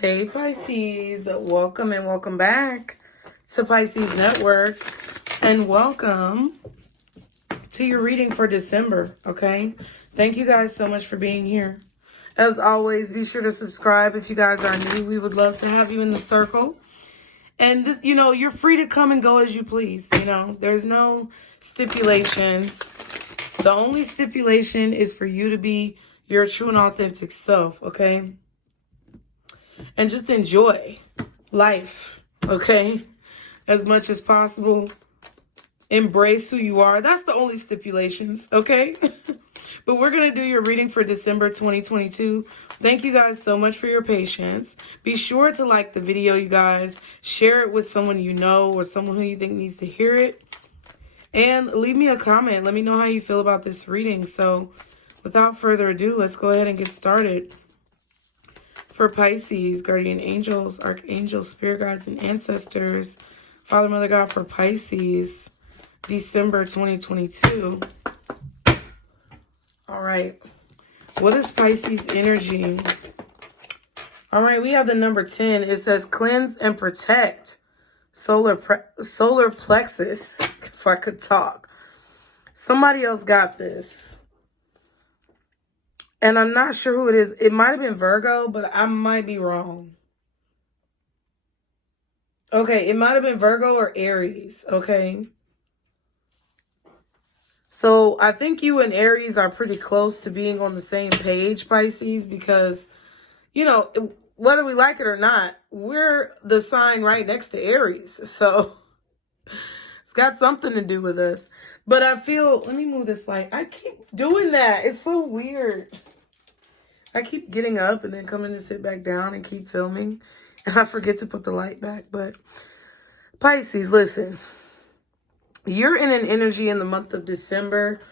Hey Pisces, welcome and welcome back to Pisces Network, and welcome to your reading for December, okay? Thank you guys so much for being here. As always, be sure to subscribe if you guys are new. We would love to have you in the circle. And this, you're free to come and go as you please, There's no stipulations. The only stipulation is for you to be your true and authentic self, okay? And just enjoy life, okay? As much as possible. Embrace who you are. That's the only stipulations, okay? But we're going to do your reading for December 2022. Thank you guys so much for your patience. Be sure to like the video, you guys. Share it with someone you know or someone who you think needs to hear it. And leave me a comment. Let me know how you feel about this reading. So without further ado, let's go ahead and get started. For Pisces, guardian angels, archangels, spirit guides, and ancestors, Father, Mother, God, for Pisces, December 2022. All right. What is Pisces energy? All right, we have the number 10. It says cleanse and protect. Solar plexus, if I could talk. Somebody else got this. And I'm not sure who it is. It might have been Virgo, but I might be wrong. Okay, it might have been Virgo or Aries, okay? So I think you and Aries are pretty close to being on the same page, Pisces, because, whether we like it or not, we're the sign right next to Aries. So it's got something to do with us. But I feel, let me move this light. I keep doing that. It's so weird. I keep getting up and then coming to sit back down and keep filming. And I forget to put the light back. But Pisces, listen. You're in an energy in the month of December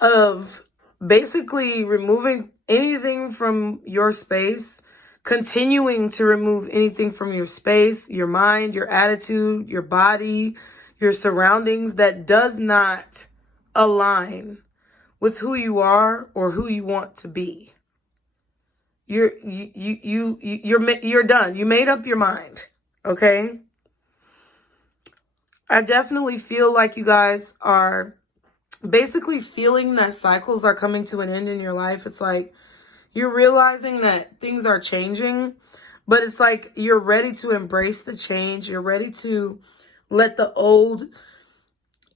of basically removing anything from your space, continuing to remove anything from your space, your mind, your attitude, your body, your surroundings that does not align with who you are or who you want to be. You're done. You made up your mind, okay? I definitely feel like you guys are basically feeling that cycles are coming to an end in your life. It's like you're realizing that things are changing, but it's like you're ready to embrace the change. You're ready to let the old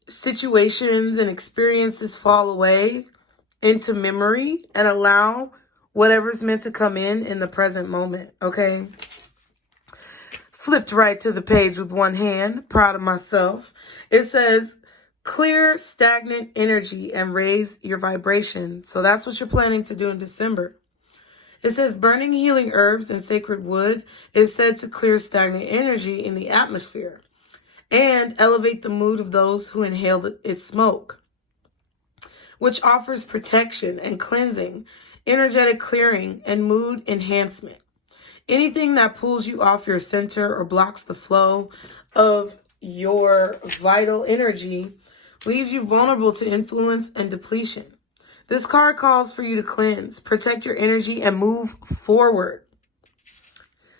situations and experiences fall away into memory and allow whatever's meant to come in the present moment, okay? Flipped right to the page with one hand, proud of myself. It says, clear stagnant energy and raise your vibration. So that's what you're planning to do in December. It says, burning healing herbs and sacred wood is said to clear stagnant energy in the atmosphere and elevate the mood of those who inhale its smoke, which offers protection and cleansing, energetic clearing, and mood enhancement. Anything that pulls you off your center or blocks the flow of your vital energy leaves you vulnerable to influence and depletion. This card calls for you to cleanse, protect your energy, and move forward.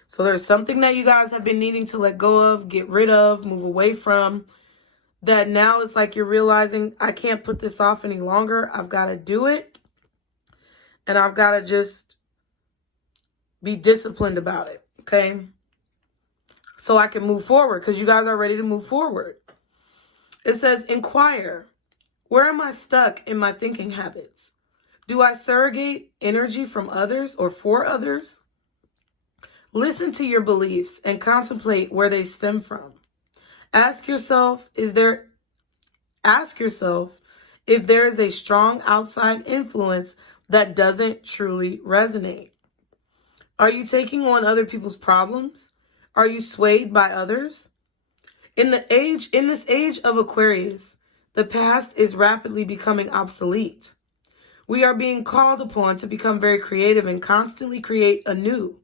So there's something that you guys have been needing to let go of, get rid of, move away from, that now it's like you're realizing, I can't put this off any longer. I've got to do it. And I've got to just be disciplined about it, okay? So I can move forward because you guys are ready to move forward. It says, inquire, where am I stuck in my thinking habits? Do I surrogate energy from others or for others? Listen to your beliefs and contemplate where they stem from. Ask yourself if there is a strong outside influence that doesn't truly resonate. Are you taking on other people's problems? Are you swayed by others? In this age of Aquarius, the past is rapidly becoming obsolete. We are being called upon to become very creative and constantly create anew.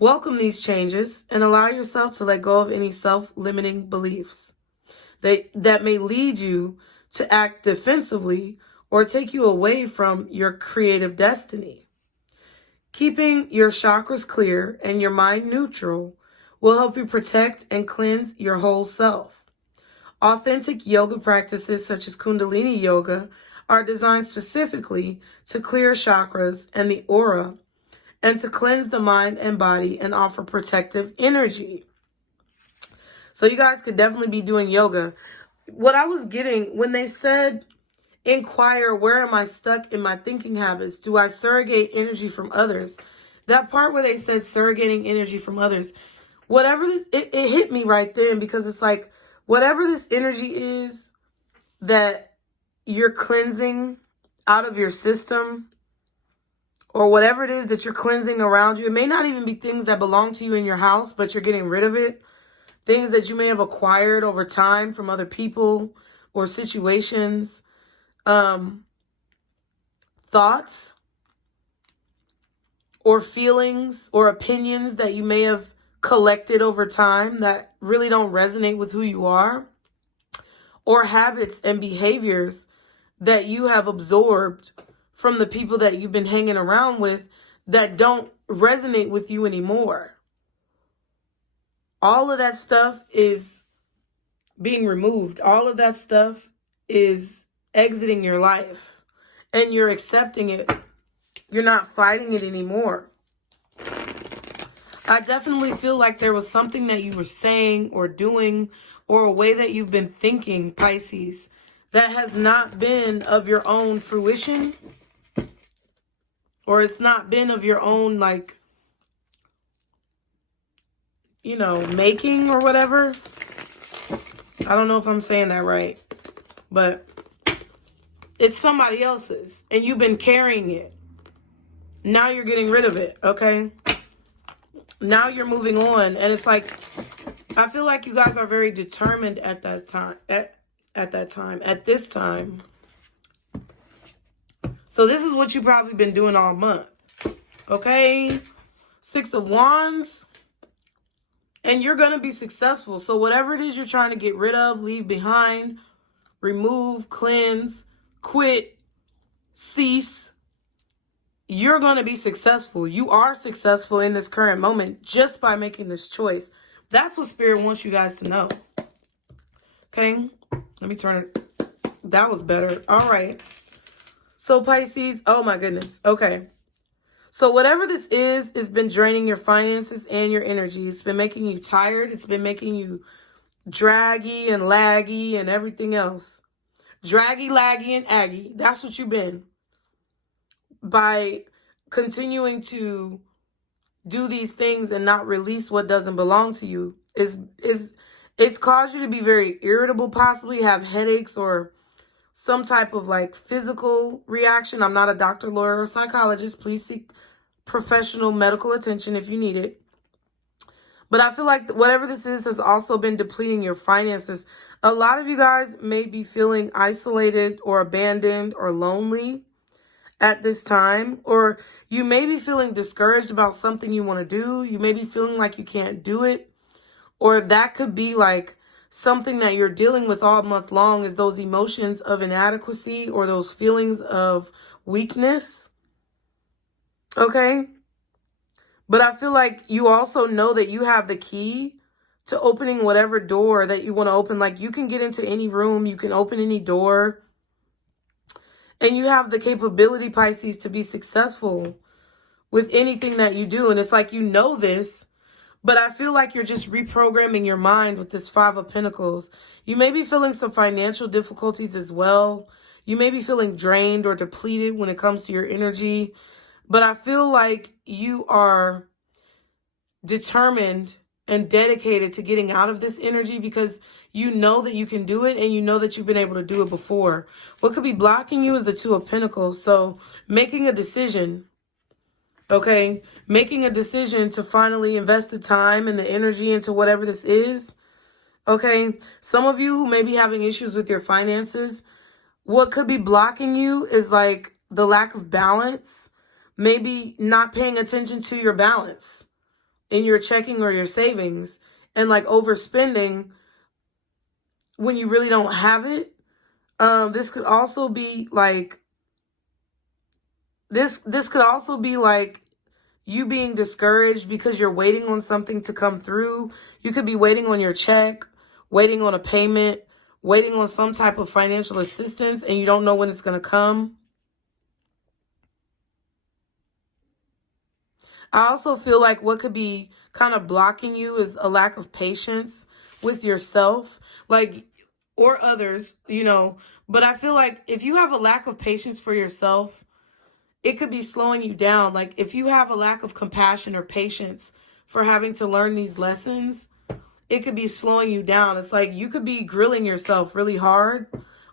Welcome these changes and allow yourself to let go of any self-limiting beliefs that may lead you to act defensively or take you away from your creative destiny. Keeping your chakras clear and your mind neutral will help you protect and cleanse your whole self. Authentic yoga practices such as Kundalini yoga are designed specifically to clear chakras and the aura and to cleanse the mind and body and offer protective energy. So you guys could definitely be doing yoga. What I was getting when they said, inquire, where am I stuck in my thinking habits? Do I surrogate energy from others? That part where they said surrogating energy from others, whatever this, it hit me right then, because it's like, whatever this energy is that you're cleansing out of your system, or whatever it is that you're cleansing around you, it may not even be things that belong to you in your house, but you're getting rid of it. Things that you may have acquired over time from other people or situations. Thoughts or feelings or opinions that you may have collected over time that really don't resonate with who you are, or habits and behaviors that you have absorbed from the people that you've been hanging around with that don't resonate with you anymore. All of that stuff is being removed. All of that stuff is exiting your life. And you're accepting it. You're not fighting it anymore. I definitely feel like there was something that you were saying or doing, or a way that you've been thinking, Pisces, that has not been of your own fruition, or it's not been of your own, like, you know, making or whatever. I don't know if I'm saying that right, but it's somebody else's, and you've been carrying it. Now you're getting rid of it, okay? Now you're moving on, and it's like, I feel like you guys are very determined at that time, at this time. So this is what you've probably been doing all month, okay? 6 of Wands, and you're going to be successful. So whatever it is you're trying to get rid of, leave behind, remove, cleanse, quit, cease, you're going to be successful. You are successful in this current moment just by making this choice. That's what Spirit wants you guys to know. Okay? Let me turn it. That was better. All right. So Pisces, oh my goodness. Okay. So whatever this is, it's been draining your finances and your energy. It's been making you tired. It's been making you draggy and laggy and everything else. Draggy, laggy, and aggy. That's what you've been. By continuing to do these things and not release what doesn't belong to you, it's caused you to be very irritable, possibly have headaches or some type of like physical reaction. I'm not a doctor, lawyer, or psychologist. Please seek professional medical attention if you need it. But I feel like whatever this is has also been depleting your finances. A lot of you guys may be feeling isolated or abandoned or lonely at this time, or you may be feeling discouraged about something you want to do. You may be feeling like you can't do it, or that could be like something that you're dealing with all month long, is those emotions of inadequacy or those feelings of weakness. Okay? But I feel like you also know that you have the key to opening whatever door that you want to open. Like, you can get into any room, you can open any door. And you have the capability, Pisces, to be successful with anything that you do. And it's like, you know this, but I feel like you're just reprogramming your mind with this 5 of Pentacles. You may be feeling some financial difficulties as well. You may be feeling drained or depleted when it comes to your energy. But I feel like you are determined and dedicated to getting out of this energy, because you know that you can do it, and you know that you've been able to do it before. What could be blocking you is the 2 of Pentacles. So making a decision, okay? Making a decision to finally invest the time and the energy into whatever this is, okay? Some of you who may be having issues with your finances, what could be blocking you is like the lack of balance, maybe not paying attention to your balance in your checking or your savings, and like overspending when you really don't have it. This could also be like, this could also be like you being discouraged because you're waiting on something to come through. You could be waiting on your check, waiting on a payment, waiting on some type of financial assistance, and you don't know when it's going to come. I also feel like what could be kind of blocking you is a lack of patience with yourself, like, or others, you know. But I feel like if you have a lack of patience for yourself, it could be slowing you down. Like if you have a lack of compassion or patience for having to learn these lessons, it could be slowing you down. It's like you could be grilling yourself really hard,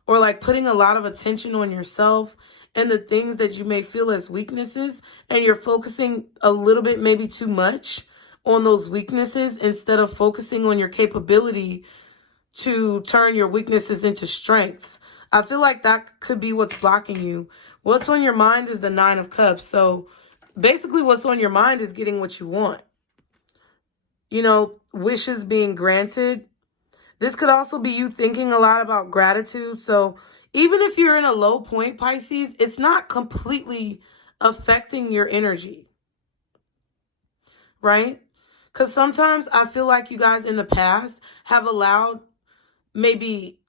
or like putting a lot of attention on yourself and the things that you may feel as weaknesses, and you're focusing a little bit, maybe too much, on those weaknesses instead of focusing on your capability to turn your weaknesses into strengths. I feel like that could be what's blocking you. What's on your mind is the Nine of Cups. So basically what's on your mind is getting what you want. You know, wishes being granted. This could also be you thinking a lot about gratitude. So even if you're in a low point, Pisces, it's not completely affecting your energy, right? Because sometimes I feel like you guys in the past have allowed maybe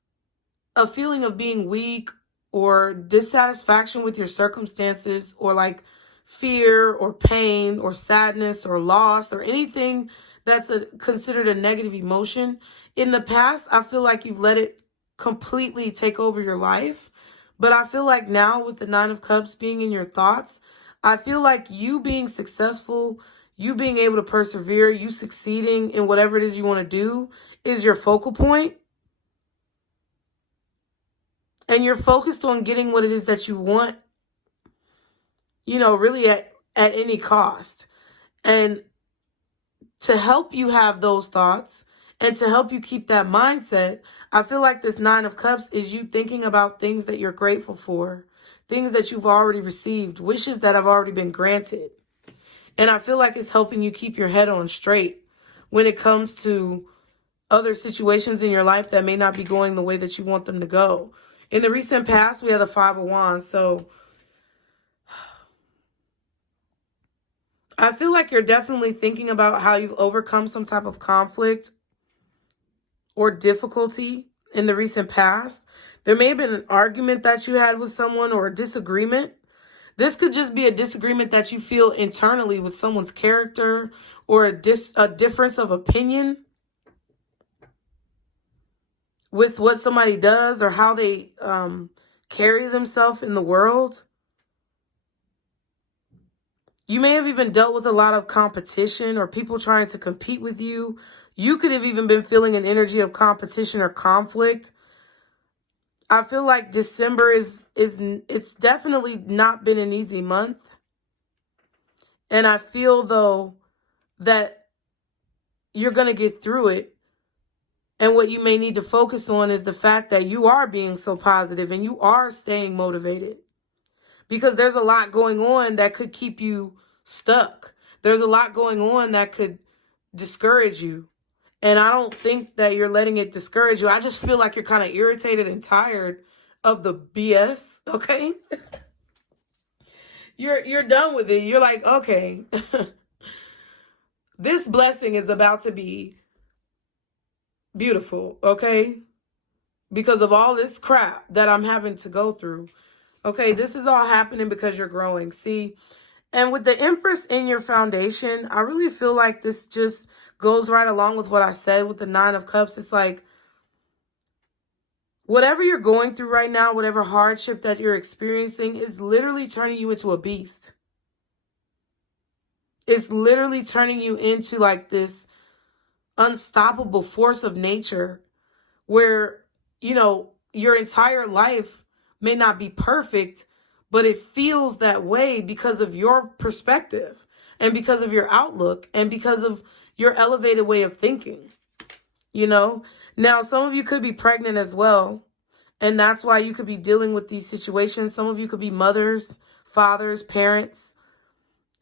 a feeling of being weak or dissatisfaction with your circumstances, or like fear or pain or sadness or loss or anything that's considered a negative emotion. In the past, I feel like you've let it completely take over your life. But I feel like now with the Nine of Cups being in your thoughts, I feel like you being successful, you being able to persevere, you succeeding in whatever it is you want to do is your focal point. And you're focused on getting what it is that you want, you know, really at any cost. And to help you have those thoughts and to help you keep that mindset, I feel like this Nine of Cups is you thinking about things that you're grateful for, things that you've already received, wishes that have already been granted. And I feel like it's helping you keep your head on straight when it comes to other situations in your life that may not be going the way that you want them to go. In the recent past, we had the Five of Wands. So I feel like you're definitely thinking about how you've overcome some type of conflict or difficulty in the recent past. There may have been an argument that you had with someone or a disagreement. This could just be a disagreement that you feel internally with someone's character, or a difference of opinion with what somebody does or how they carry themselves in the world. You may have even dealt with a lot of competition or people trying to compete with you. You could have even been feeling an energy of competition or conflict. I feel like December it's definitely not been an easy month. And I feel though that you're going to get through it. And what you may need to focus on is the fact that you are being so positive and you are staying motivated. Because there's a lot going on that could keep you stuck. There's a lot going on that could discourage you. And I don't think that you're letting it discourage you. I just feel like you're kind of irritated and tired of the BS, okay? You're done with it. You're like, okay, this blessing is about to be beautiful, okay? Because of all this crap that I'm having to go through. Okay, this is all happening because you're growing. See, and with the Empress in your foundation, I really feel like this just goes right along with what I said with the Nine of Cups. It's like, whatever you're going through right now, whatever hardship that you're experiencing is literally turning you into a beast. It's literally turning you into like this unstoppable force of nature where, you know, your entire life may not be perfect, but it feels that way because of your perspective and because of your outlook and because of your elevated way of thinking, you know? Now, some of you could be pregnant as well, and that's why you could be dealing with these situations. Some of you could be mothers, fathers, parents,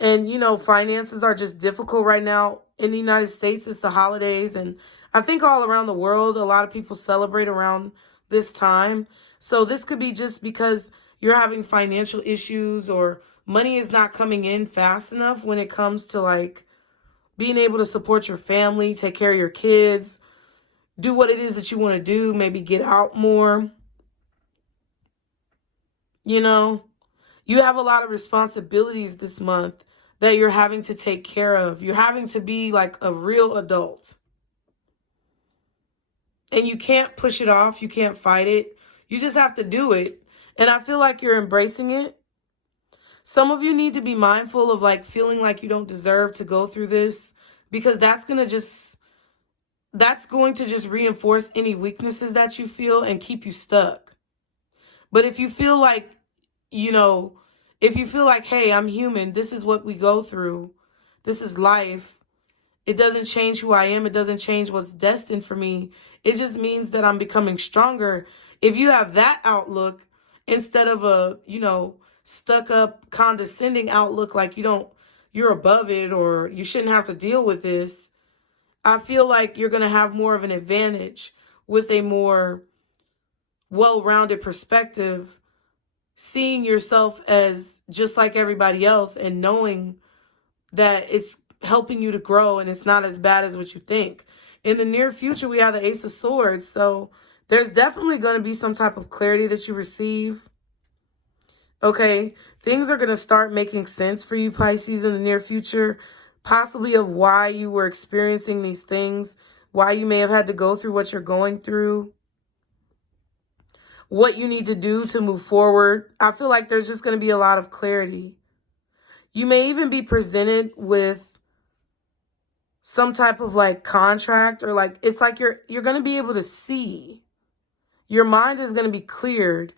and, you know, finances are just difficult right now. In the United States, it's the holidays, and I think all around the world, a lot of people celebrate around this time. So this could be just because you're having financial issues or money is not coming in fast enough when it comes to like being able to support your family, take care of your kids, do what it is that you want to do, maybe get out more. You know, you have a lot of responsibilities this month that you're having to take care of. You're having to be like a real adult. And you can't push it off. You can't fight it. You just have to do it. And I feel like you're embracing it. Some of you need to be mindful of like feeling like you don't deserve to go through this, because that's going to just reinforce any weaknesses that you feel and keep you stuck. But if you feel like, you know, if you feel like, hey, I'm human, this is what we go through, this is life, it doesn't change who I am, it doesn't change what's destined for me, it just means that I'm becoming stronger. If you have that outlook instead of a, you know, stuck up, condescending outlook like you're above it or you shouldn't have to deal with this, I feel like you're going to have more of an advantage with a more well-rounded perspective, seeing yourself as just like everybody else and knowing that it's helping you to grow and it's not as bad as what you think. In the near future, we have the Ace of Swords. So there's definitely going to be some type of clarity that you receive. Okay, things are going to start making sense for you, Pisces, in the near future, possibly of why you were experiencing these things, why you may have had to go through what you're going through, what you need to do to move forward. I feel like there's just going to be a lot of clarity. You may even be presented with some type of like contract, or like it's like you're going to be able to see. Your mind is going to be cleared.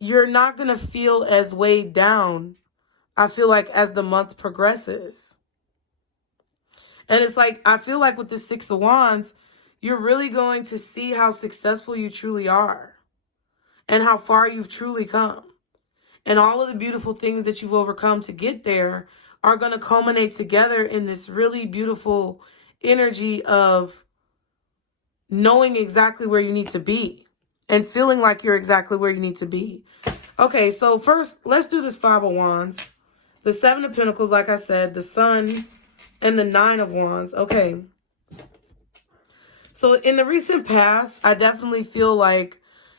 You're not going to feel as weighed down, I feel like, as the month progresses. And it's like, I feel like with the Six of Wands, you're really going to see how successful you truly are and how far you've truly come. And all of the beautiful things that you've overcome to get there are going to culminate together in this really beautiful energy of knowing exactly where you need to be and feeling like you're exactly where you need to be. Okay, so first, let's do this Five of Wands. The Seven of Pentacles, like I said, the Sun, and the Nine of Wands. Okay. So in the recent past, I definitely feel like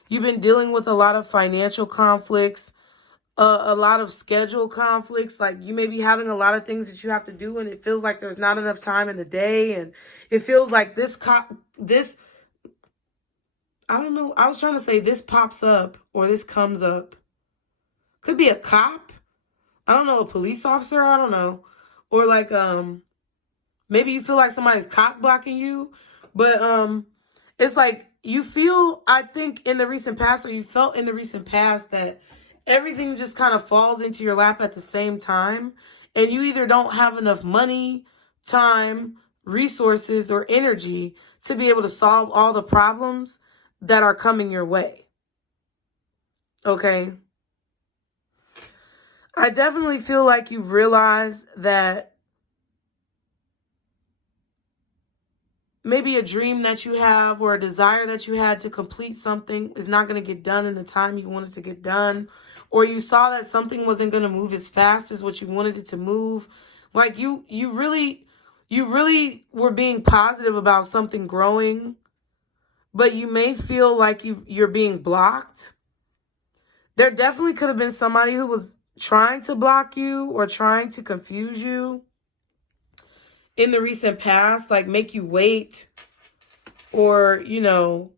you've been dealing with a lot of financial conflicts, a lot of schedule conflicts. Like you may be having a lot of things that you have to do, and it feels like there's not enough time in the day. And it feels like I don't know. I was trying to say this pops up or this comes up. Could be a cop. I don't know, a police officer. I don't know. Or like, maybe you feel like somebody's cock blocking you. But it's like you feel, I think in the recent past, or you felt in the recent past, that everything just kind of falls into your lap at the same time. And you either don't have enough money, time, resources, or energy to be able to solve all the problems that are coming your way. Okay. I definitely feel like you realize that maybe a dream that you have or a desire that you had to complete something is not going to get done in the time you wanted to get done. Or you saw that something wasn't going to move as fast as what you wanted it to move. Like you really were being positive about something growing, but you may feel like you're being blocked. There definitely could have been somebody who was trying to block you or trying to confuse you in the recent past, like make you wait or, you know,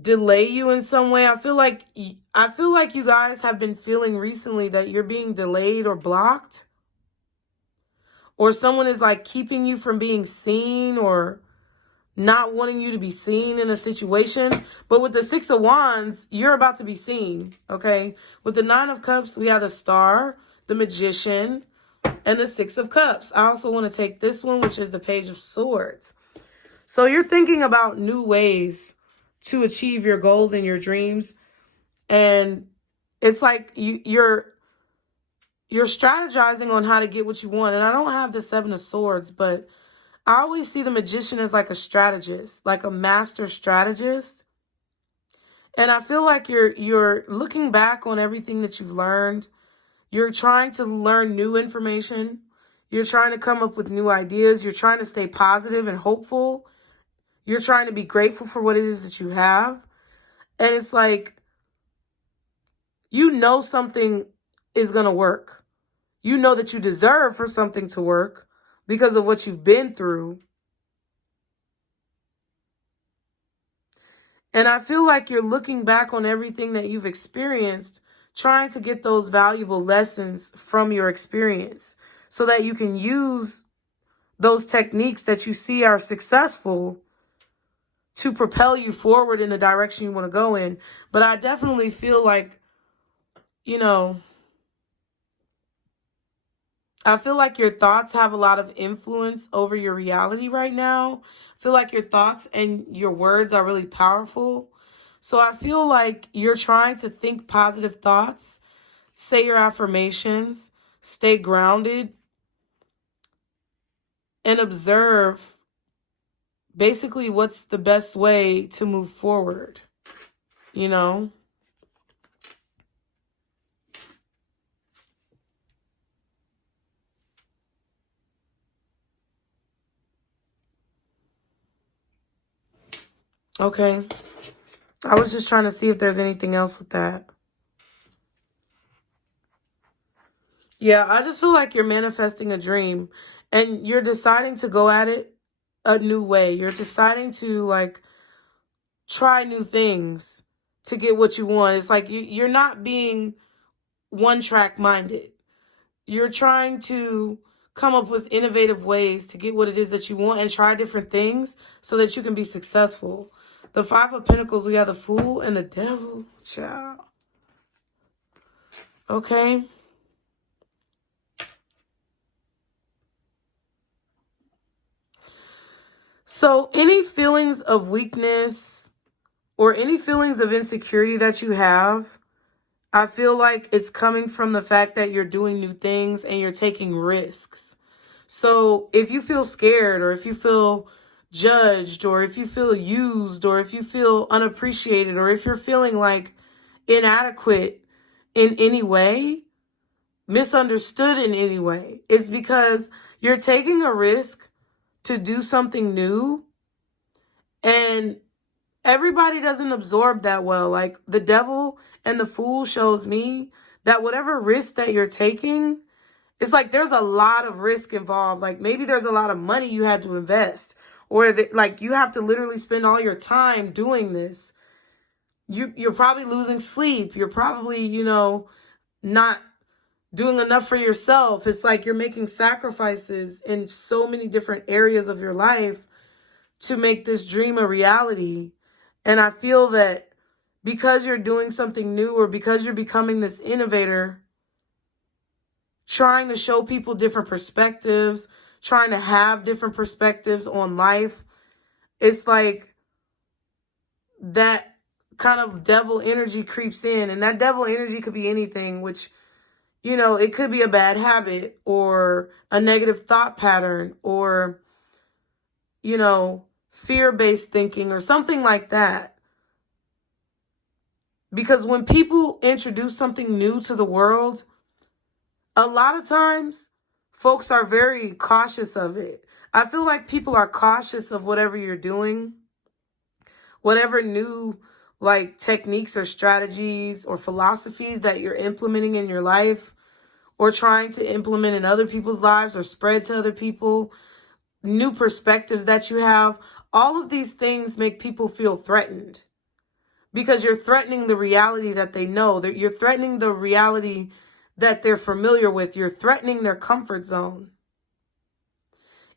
delay you in some way. I feel like you guys have been feeling recently that you're being delayed or blocked, or someone is like keeping you from being seen or not wanting you to be seen in a situation. But with the Six of Wands, you're about to be seen, okay? With the Nine of Cups, we have the Star, the Magician, and the Six of Cups. I also want to take this one, which is the Page of Swords. So you're thinking about new ways to achieve your goals and your dreams. And it's like you're strategizing on how to get what you want. And I don't have the Seven of Swords, but I always see the Magician as like a strategist, like a master strategist. And I feel like you're looking back on everything that you've learned. You're trying to learn new information. You're trying to come up with new ideas. You're trying to stay positive and hopeful. You're trying to be grateful for what it is that you have. And it's like, you know something is going to work. You know that you deserve for something to work because of what you've been through. And I feel like you're looking back on everything that you've experienced, trying to get those valuable lessons from your experience so that you can use those techniques that you see are successful to propel you forward in the direction you want to go in. But I definitely feel like, you know, I feel like your thoughts have a lot of influence over your reality right now. I feel like your thoughts and your words are really powerful. So I feel like you're trying to think positive thoughts, say your affirmations, stay grounded, and observe basically what's the best way to move forward, you know? Okay. I was just trying to see if there's anything else with that. Yeah, I just feel like you're manifesting a dream and you're deciding to go at it a new way. You're deciding to like try new things to get what you want. It's like you're not being one track minded. You're trying to come up with innovative ways to get what it is that you want and try different things so that you can be successful. The Five of Pentacles, we have the Fool and the Devil. Child. Okay. So any feelings of weakness or any feelings of insecurity that you have, I feel like it's coming from the fact that you're doing new things and you're taking risks. So if you feel scared or if you feel judged or if you feel used or if you feel unappreciated or if you're feeling like inadequate in any way, misunderstood in any way, it's because you're taking a risk to do something new and everybody doesn't absorb that well. Like the Devil and the Fool shows me that whatever risk that you're taking, it's like there's a lot of risk involved. Like maybe there's a lot of money you had to invest or like you have to literally spend all your time doing this. You're probably losing sleep. You're probably, you know, not doing enough for yourself. It's like you're making sacrifices in so many different areas of your life to make this dream a reality. And I feel that because you're doing something new or because you're becoming this innovator, trying to show people different perspectives, trying to have different perspectives on life, it's like that kind of devil energy creeps in. And that devil energy could be anything, which, you know, it could be a bad habit or a negative thought pattern or, you know, fear-based thinking or something like that. Because when people introduce something new to the world, a lot of times folks are very cautious of it. I feel like people are cautious of whatever you're doing, whatever new like techniques or strategies or philosophies that you're implementing in your life or trying to implement in other people's lives or spread to other people, new perspectives that you have. All of these things make people feel threatened because you're threatening the reality that they know, that you're threatening the reality that they're familiar with. You're threatening their comfort zone.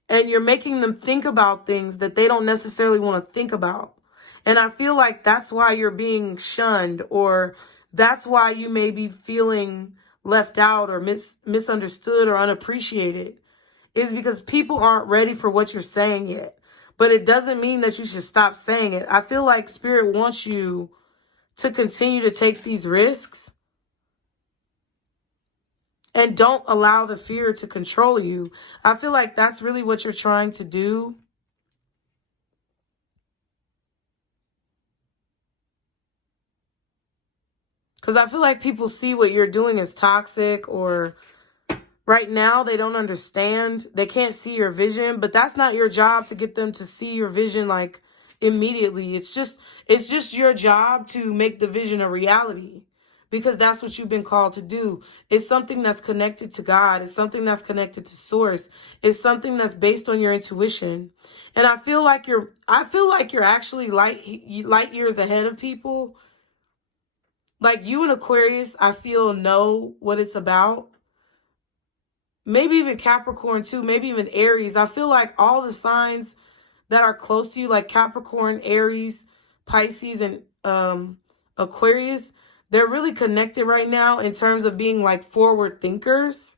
And you're making them think about things that they don't necessarily want to think about. And I feel like that's why you're being shunned, or that's why you may be feeling left out or misunderstood or unappreciated, is because people aren't ready for what you're saying yet. But it doesn't mean that you should stop saying it. I feel like Spirit wants you to continue to take these risks and don't allow the fear to control you. I feel like that's really what you're trying to do. Because I feel like people see what you're doing as toxic, or right now they don't understand. They can't see your vision, but that's not your job to get them to see your vision like immediately. It's just your job to make the vision a reality, because that's what you've been called to do. It's something that's connected to God. It's something that's connected to source. It's something that's based on your intuition. And I feel like you're actually light years ahead of people. Like you and Aquarius, I feel know what it's about. Maybe even Capricorn too, maybe even Aries. I feel like all the signs that are close to you, like Capricorn, Aries, Pisces, and Aquarius, they're really connected right now in terms of being like forward thinkers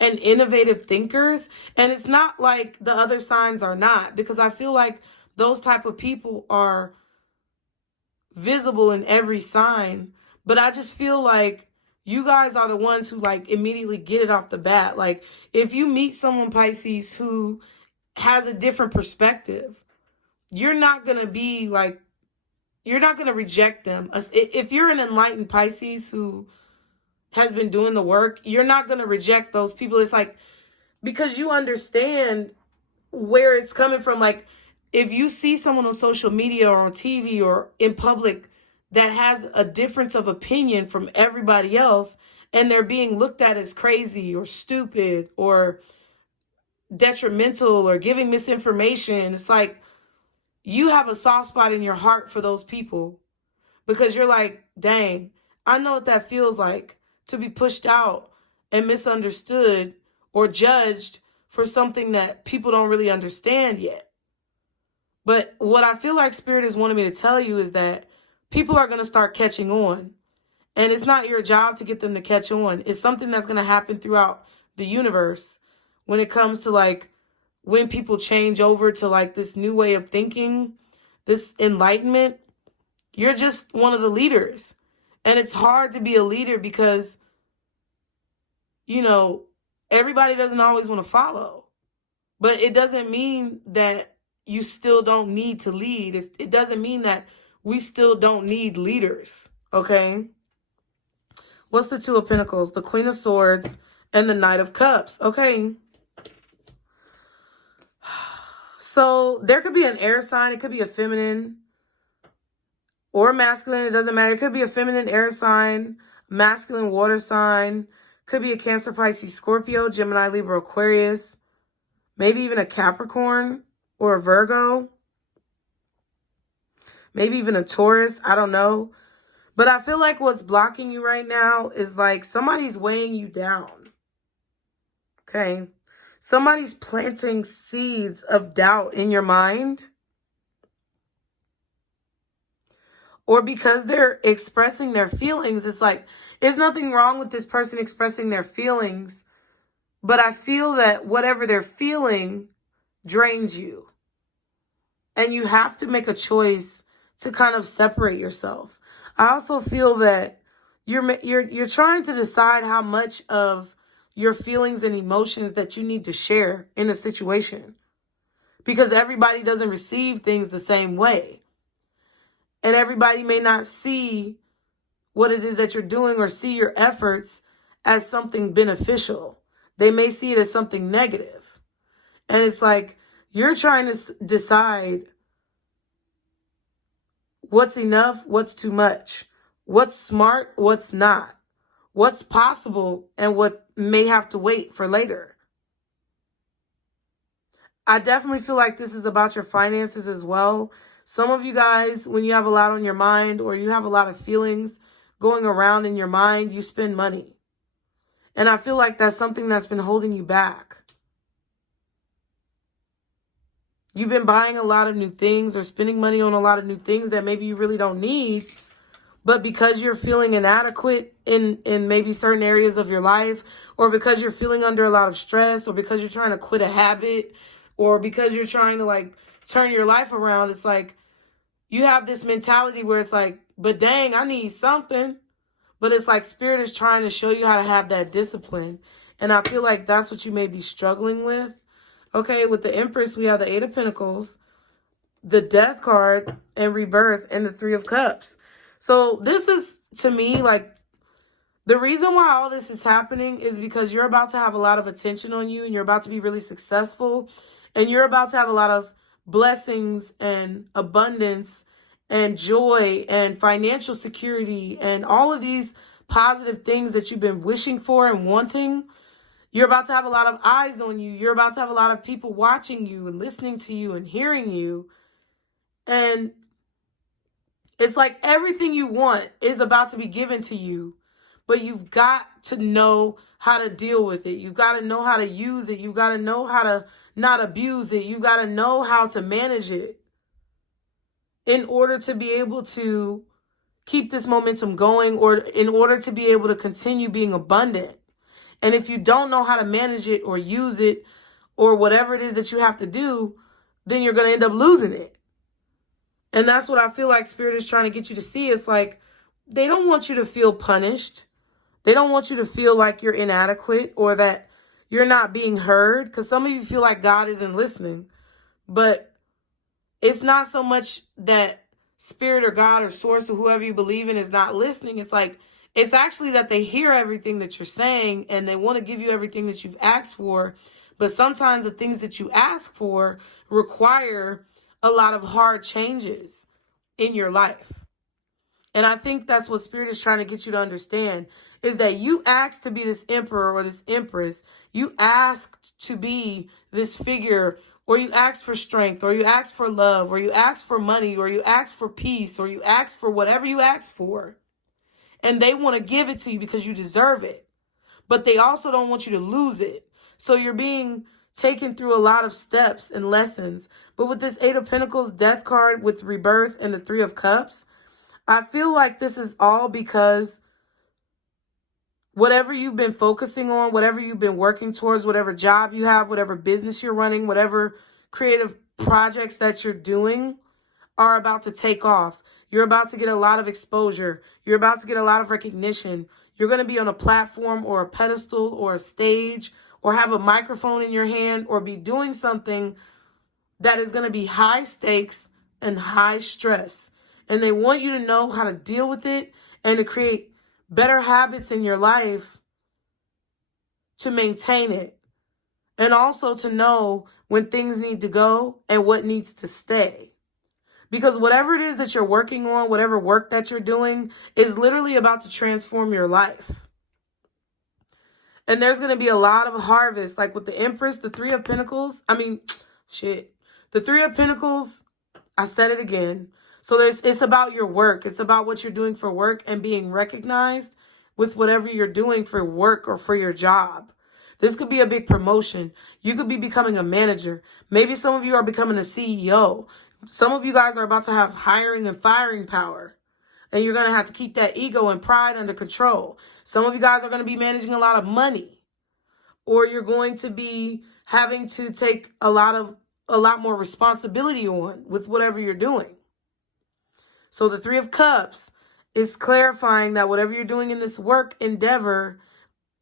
and innovative thinkers. And it's not like the other signs are not, because I feel like those type of people are visible in every sign. But I just feel like you guys are the ones who like immediately get it off the bat. Like if you meet someone, Pisces, who has a different perspective, you're not going to be like, you're not going to reject them. If you're an enlightened Pisces who has been doing the work, you're not going to reject those people. It's like, because you understand where it's coming from. Like if you see someone on social media or on TV or in public that has a difference of opinion from everybody else, and they're being looked at as crazy or stupid or detrimental or giving misinformation, it's like you have a soft spot in your heart for those people, because you're like, dang, I know what that feels like to be pushed out and misunderstood or judged for something that people don't really understand yet. But what I feel like Spirit is wanting me to tell you is that people are going to start catching on. And it's not your job to get them to catch on. It's something that's going to happen throughout the universe when it comes to like when people change over to like this new way of thinking, this enlightenment. You're just one of the leaders. And it's hard to be a leader because, you know, everybody doesn't always want to follow. But it doesn't mean that you still don't need to lead. It doesn't mean that we still don't need leaders, okay? What's the Two of Pentacles? The Queen of Swords and the Knight of Cups, okay? So there could be an air sign. It could be a feminine or masculine. It doesn't matter. It could be a feminine air sign, masculine water sign. Could be a Cancer, Pisces, Scorpio, Gemini, Libra, Aquarius. Maybe even a Capricorn or a Virgo. Maybe even a Taurus. I don't know. But I feel like what's blocking you right now is like somebody's weighing you down. Okay. Somebody's planting seeds of doubt in your mind. Or because they're expressing their feelings, it's like, there's nothing wrong with this person expressing their feelings. But I feel that whatever they're feeling drains you. And you have to make a choice to kind of separate yourself. I also feel that you're trying to decide how much of your feelings and emotions that you need to share in a situation. Because everybody doesn't receive things the same way. And everybody may not see what it is that you're doing or see your efforts as something beneficial. They may see it as something negative. And it's like you're trying to decide what's enough, what's too much, what's smart, what's not, what's possible, and what may have to wait for later. I definitely feel like this is about your finances as well. Some of you guys, when you have a lot on your mind or you have a lot of feelings going around in your mind, you spend money. And I feel like that's something that's been holding you back. You've been buying a lot of new things or spending money on a lot of new things that maybe you really don't need. But because you're feeling inadequate in maybe certain areas of your life, or because you're feeling under a lot of stress, or because you're trying to quit a habit, or because you're trying to like turn your life around, it's like you have this mentality where it's like, but dang, I need something. But it's like Spirit is trying to show you how to have that discipline. And I feel like that's what you may be struggling with. Okay, with the Empress, we have the Eight of Pentacles, the Death card, and Rebirth, and the Three of Cups. So this is, to me, like The reason why all this is happening is because you're about to have a lot of attention on you, and you're about to be really successful, and you're about to have a lot of blessings and abundance and joy and financial security and all of these positive things that you've been wishing for and wanting. You're about to have a lot of eyes on you. You're about to have a lot of people watching you and listening to you and hearing you. And it's like everything you want is about to be given to you. But you've got to know how to deal with it. You got to know how to use it. You got to know how to not abuse it. You got to know how to manage it in order to be able to keep this momentum going, or in order to be able to continue being abundant. And if you don't know how to manage it or use it or whatever it is that you have to do, then you're going to end up losing it. And that's what I feel like Spirit is trying to get you to see. It's like they don't want you to feel punished. They don't want you to feel like you're inadequate or that you're not being heard, because some of you feel like God isn't listening. But it's not so much that Spirit or God or Source or whoever you believe in is not listening. It's like, it's actually that they hear everything that you're saying and they want to give you everything that you've asked for. But sometimes the things that you ask for require a lot of hard changes in your life. And I think that's what Spirit is trying to get you to understand, is that you asked to be this emperor or this empress. You asked to be this figure, or you asked for strength, or you asked for love, or you asked for money, or you asked for peace, or you asked for whatever you asked for. And they want to give it to you because you deserve it. But they also don't want you to lose it. So you're being taken through a lot of steps and lessons. But with this 8 of Pentacles, Death card with rebirth, and the 3 of Cups, I feel like this is all because whatever you've been focusing on, whatever you've been working towards, whatever job you have, whatever business you're running, whatever creative projects that you're doing are about to take off. You're about to get a lot of exposure. You're about to get a lot of recognition. You're going to be on a platform or a pedestal or a stage, or have a microphone in your hand, or be doing something that is going to be high stakes and high stress. And they want you to know how to deal with it and to create better habits in your life to maintain it. And also to know when things need to go and what needs to stay. Because whatever it is that you're working on, whatever work that you're doing, is literally about to transform your life. And there's going to be a lot of harvest. Like with the Empress, the 3 of Pentacles. The 3 of Pentacles, I said it again. So it's about your work. It's about what you're doing for work and being recognized with whatever you're doing for work or for your job. This could be a big promotion. You could be becoming a manager. Maybe some of you are becoming a CEO. Some of you guys are about to have hiring and firing power. And you're going to have to keep that ego and pride under control. Some of you guys are going to be managing a lot of money. Or you're going to be having to take a lot more responsibility on with whatever you're doing. So the 3 of Cups is clarifying that whatever you're doing in this work endeavor,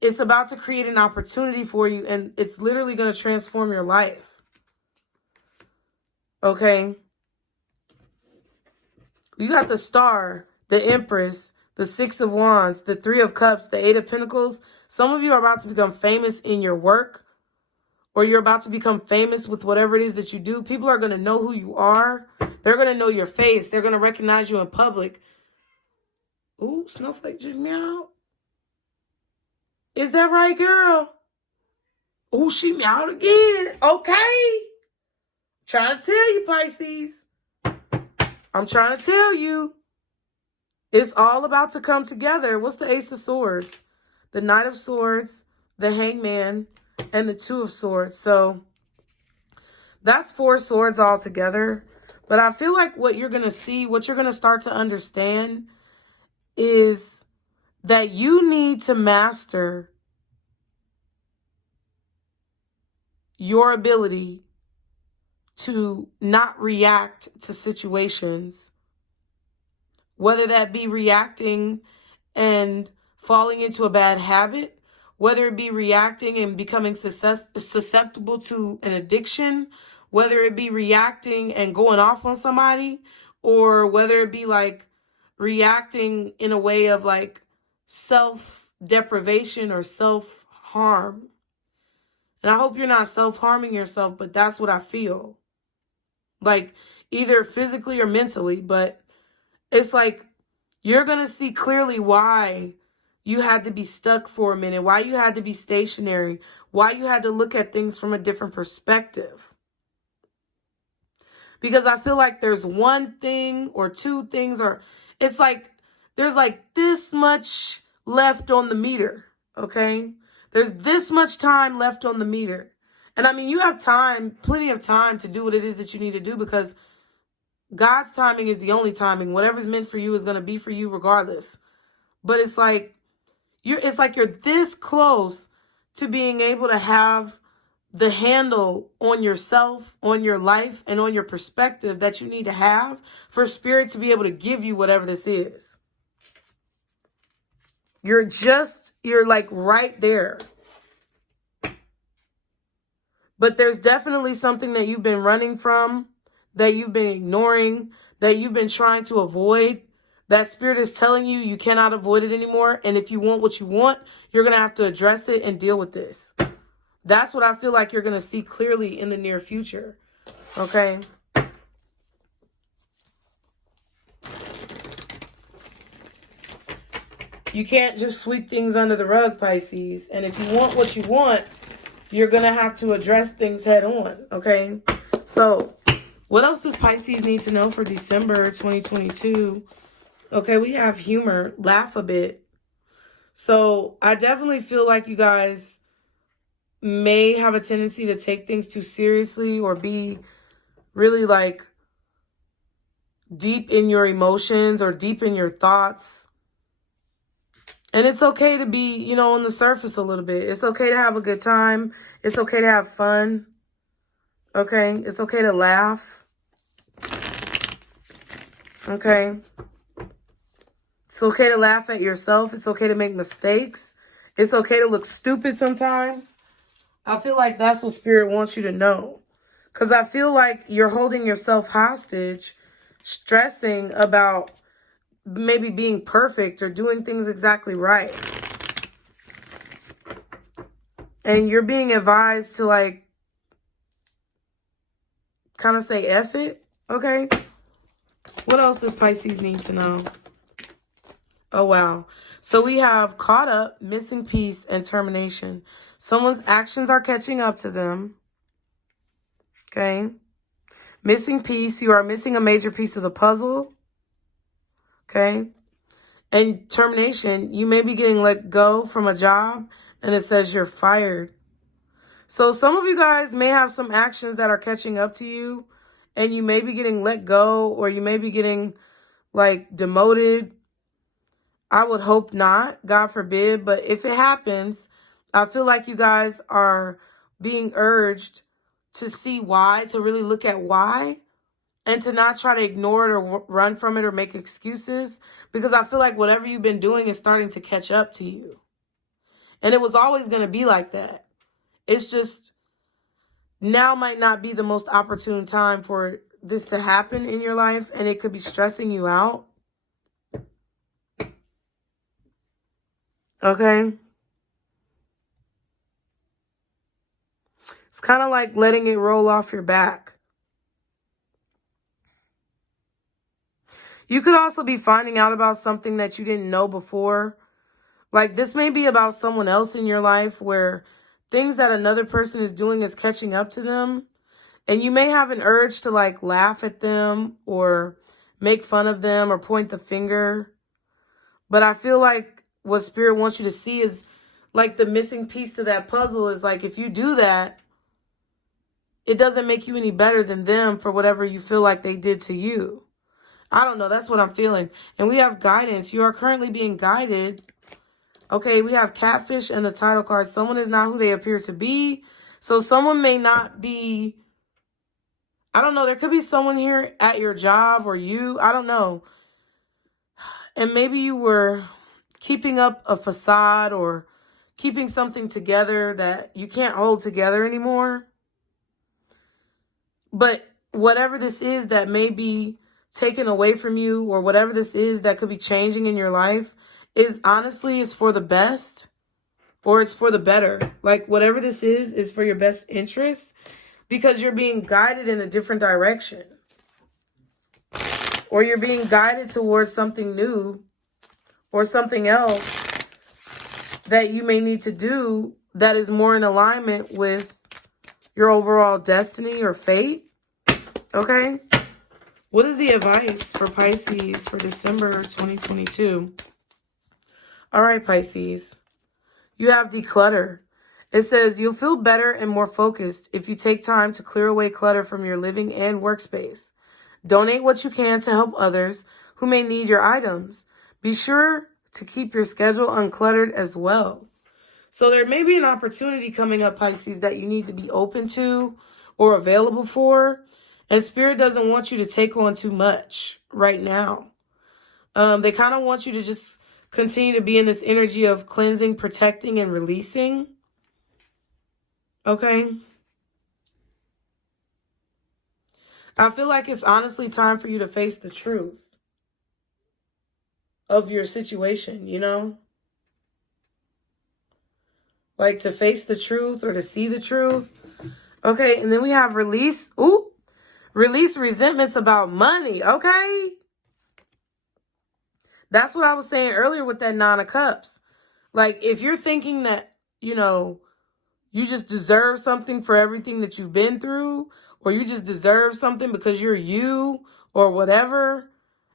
it's about to create an opportunity for you, and it's literally going to transform your life. Okay? You got the Star, the Empress, the 6 of Wands, the 3 of Cups, the 8 of Pentacles. Some of you are about to become famous in your work, or you're about to become famous with whatever it is that you do. People are going to know who you are. They're going to know your face. They're going to recognize you in public. Ooh, Snowflake just meowed. Is that right, girl? Ooh, she meowed again. Okay. Trying to tell you, Pisces. I'm trying to tell you. It's all about to come together. What's the Ace of Swords? The Knight of Swords, the Hangman, and the 2 of Swords. So that's 4 swords all together. But I feel like what you're going to see, what you're going to start to understand is that you need to master your ability to not react to situations, whether that be reacting and falling into a bad habit, whether it be reacting and becoming susceptible to an addiction, whether it be reacting and going off on somebody, or whether it be like reacting in a way of like self deprivation or self-harm. And I hope you're not self-harming yourself, but that's what I feel. Like, either physically or mentally, but it's like you're going to see clearly why you had to be stuck for a minute, why you had to be stationary, why you had to look at things from a different perspective. Because I feel like there's one thing or two things, or it's like there's like this much left on the meter, okay? There's this much time left on the meter. And I mean, you have time, plenty of time to do what it is that you need to do, because God's timing is the only timing. Whatever's meant for you is going to be for you regardless. But it's like you're this close to being able to have the handle on yourself, on your life, and on your perspective that you need to have for Spirit to be able to give you whatever this is. You're like right there. But there's definitely something that you've been running from, that you've been ignoring, that you've been trying to avoid. That Spirit is telling you you cannot avoid it anymore. And if you want what you want, you're going to have to address it and deal with this. That's what I feel like you're going to see clearly in the near future. Okay? You can't just sweep things under the rug, Pisces. And if you want what you want, you're going to have to address things head on. Okay? So, what else does Pisces need to know for December 2022? Okay, we have humor. Laugh a bit. So, I definitely feel like you guys may have a tendency to take things too seriously, or be really like deep in your emotions or deep in your thoughts. And it's okay to be, you know, on the surface a little bit. It's okay to have a good time. It's okay to have fun. Okay? It's okay to laugh. Okay? It's okay to laugh at yourself. It's okay to make mistakes. It's okay to look stupid sometimes. I feel like that's what Spirit wants you to know. Because I feel like you're holding yourself hostage, stressing about maybe being perfect or doing things exactly right. And you're being advised to like kind of say F it. Okay? What else does Pisces need to know? Oh, wow. So we have caught up, missing piece, and termination. Someone's actions are catching up to them. Okay. Missing piece. You are missing a major piece of the puzzle. Okay. And termination. You may be getting let go from a job, and it says you're fired. So some of you guys may have some actions that are catching up to you, and you may be getting let go, or you may be getting like demoted. I would hope not, God forbid. But if it happens, I feel like you guys are being urged to see why, to really look at why, and to not try to ignore it or run from it or make excuses. Because I feel like whatever you've been doing is starting to catch up to you. And it was always going to be like that. It's just now might not be the most opportune time for this to happen in your life. And it could be stressing you out. Okay? It's kind of like letting it roll off your back. You could also be finding out about something that you didn't know before. Like this may be about someone else in your life where things that another person is doing is catching up to them. And you may have an urge to like laugh at them or make fun of them or point the finger. But I feel like what Spirit wants you to see is like the missing piece to that puzzle is like if you do that, it doesn't make you any better than them for whatever you feel like they did to you. I don't know. That's what I'm feeling. And we have guidance. You are currently being guided. Okay, we have catfish and the title card. Someone is not who they appear to be. So someone may not be, I don't know. There could be someone here at your job or you. I don't know. And maybe you were keeping up a facade or keeping something together that you can't hold together anymore. But whatever this is that may be taken away from you, or whatever this is that could be changing in your life, is honestly is for the best, or it's for the better. Like whatever this is for your best interest, because you're being guided in a different direction. Or you're being guided towards something new or something else that you may need to do that is more in alignment with your overall destiny or fate. Okay? What is the advice for Pisces for December 2022? All right, Pisces. You have declutter. It says you'll feel better and more focused if you take time to clear away clutter from your living and workspace. Donate what you can to help others who may need your items. Be sure to keep your schedule uncluttered as well. So there may be an opportunity coming up, Pisces, that you need to be open to or available for. And Spirit doesn't want you to take on too much right now. They kind of want you to just continue to be in this energy of cleansing, protecting, and releasing. Okay? I feel like it's honestly time for you to face the truth of your situation, you know? Like to face the truth or to see the truth. Okay, and then we have release. Ooh, release resentments about money, okay? That's what I was saying earlier with that Nine of Cups. Like, if you're thinking that, you know, you just deserve something for everything that you've been through, or you just deserve something because you're you or whatever,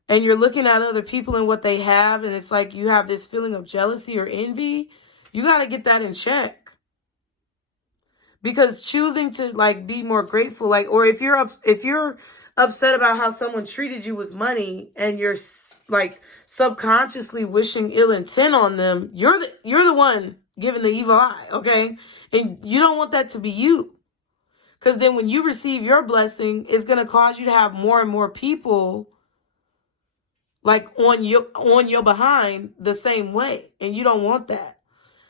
and you're looking at other people and what they have, and it's like you have this feeling of jealousy or envy, you got to get that in check. Because choosing to like be more grateful, like, or if you're upset about how someone treated you with money and you're like subconsciously wishing ill intent on them, you're the one giving the evil eye, okay? And you don't want that to be you. Because then when you receive your blessing, it's going to cause you to have more and more people like on your behind the same way. And you don't want that.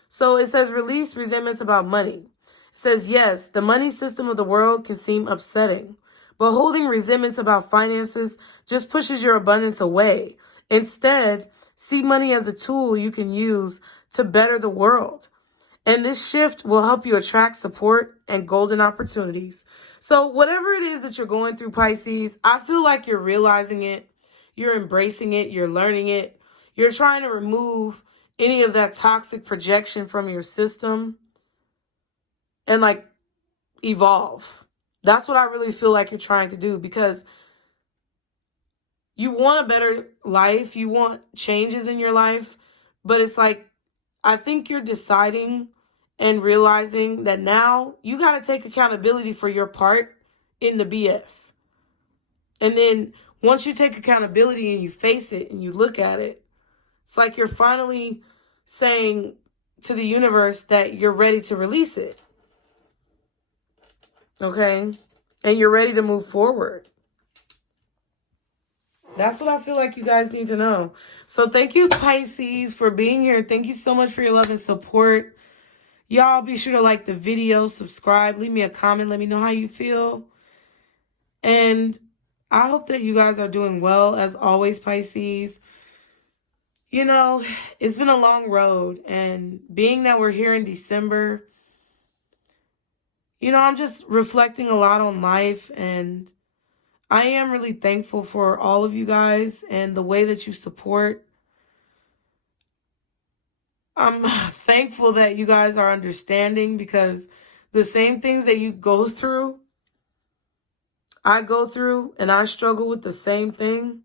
So it says release resentments about money. It says, yes, the money system of the world can seem upsetting, but holding resentments about finances just pushes your abundance away. Instead, see money as a tool you can use to better the world. And this shift will help you attract support and golden opportunities. So whatever it is that you're going through, Pisces, I feel like you're realizing it, you're embracing it, you're learning it. You're trying to remove any of that toxic projection from your system and like evolve. That's what I really feel like you're trying to do, because you want a better life. You want changes in your life, but it's like, I think you're deciding and realizing that now you got to take accountability for your part in the BS. And then once you take accountability and you face it and you look at it, it's like you're finally saying to the universe that you're ready to release it. Okay? And you're ready to move forward. That's what I feel like you guys need to know. So thank you, Pisces, for being here. Thank you so much for your love and support. Y'all be sure to like the video, subscribe, leave me a comment, let me know how you feel. And I hope that you guys are doing well, as always, Pisces. You know, it's been a long road, and being that we're here in December, you know, I'm just reflecting a lot on life, and I am really thankful for all of you guys and the way that you support. I'm thankful that you guys are understanding, because the same things that you go through, I go through, and I struggle with the same thing.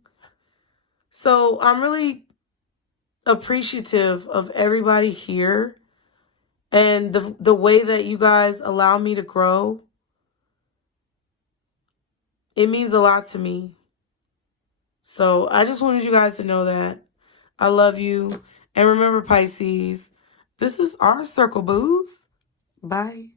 So I'm really appreciative of everybody here and the way that you guys allow me to grow. It means a lot to me. So I just wanted you guys to know that. I love you. And remember, Pisces, this is our circle, booze. Bye.